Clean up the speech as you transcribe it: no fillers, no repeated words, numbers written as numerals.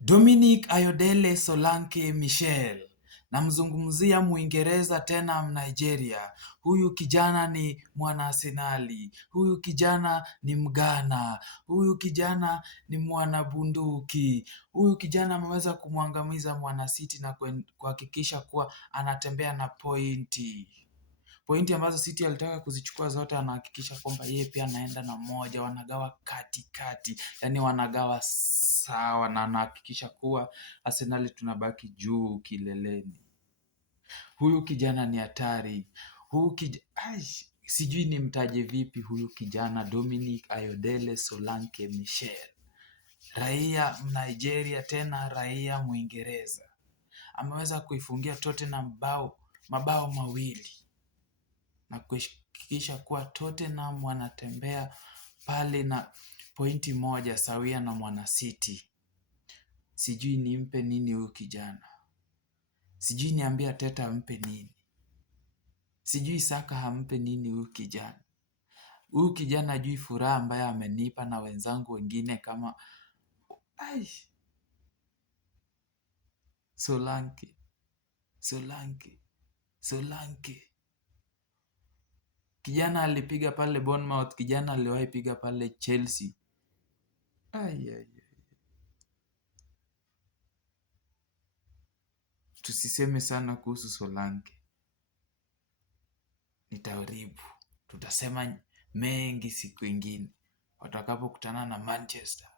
Dominic Ayodele Solanke Michel. Namzungumzia Muingereza tena Mnigeria. Huyu kijana ni mwana Arsenali. Huyu kijana ni Mghana. Huyu kijana ni mwana bunduki. Huyu kijana ameweza kumwangamiza mwana City na kuhakikisha kuwa anatembea na pointi ambazo City alitaka kuzichukua zote, anahakikisha kwamba yeye pia anaenda na moja, wanagawa katikati, yani wanagawa sawa, na anahakikisha kuwa Arsenal tunabaki juu kileleni. Huyu kijana ni hatari. Sijui nimtaje vipi huyu kijana Dominic Ayodele Solanke Michel, raia Nigeria tena raia Mwingereza, ameweza kuifungia Tottenham mabao mawili na kuhakikisha kuwa Tottenham wanatembea pale na pointi moja sawia na mwana City. Sijui nimpe nini huyu kijana, sijui niambie Arteta ampe nini, sijui Saka hampe nini huyu kijana. Huyu kijana hajui furaha ambayo amenipa na wenzangu wengine kama Solanke. Kijana alipiga pale Bournemouth, kijana aliwahi piga pale Chelsea. Tusiseme sana kuhusu Solanke, nitaharibu. Tutasema mengi siku ingine watakapokutana na Manchester.